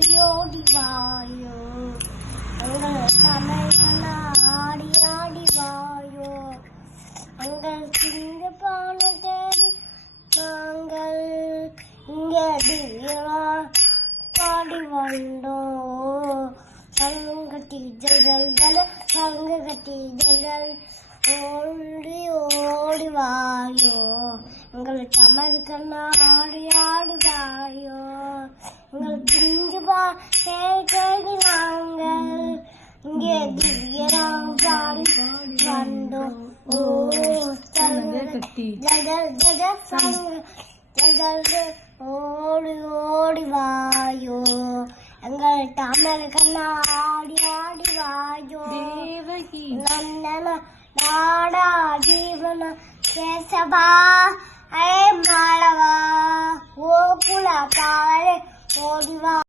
ஓடி ஓடி வாயோ எங்கள் தமிழ் ஆடி ஆடி வாயோ எங்கள் சிங்க பான தேடி நாங்கள் இங்கே திவ்யா பாடி வந்தோம் சங்கட்டி ஜல் ஜல் சங்கட்டி ஜல் ஓடி ஓடி வாயோ எங்கள் தமிழ்கண்ணா ஆடி ஆடி வாயோ எங்கள் பிஞ்சு தேடி நாங்கள் இங்கே திவ்யராம் பாடி வந்தோம் ஓ சங்கட்டி ஜல் ஜல் சங்க ஓடி ஓடி வாயோ எங்கள் தமிழ்கண்ணா ஆடி ஆடி வாயோ நந்தன நாடா ஜீவன கேசவா அே மாளவா ஓ குல பாவலே ஓடிவா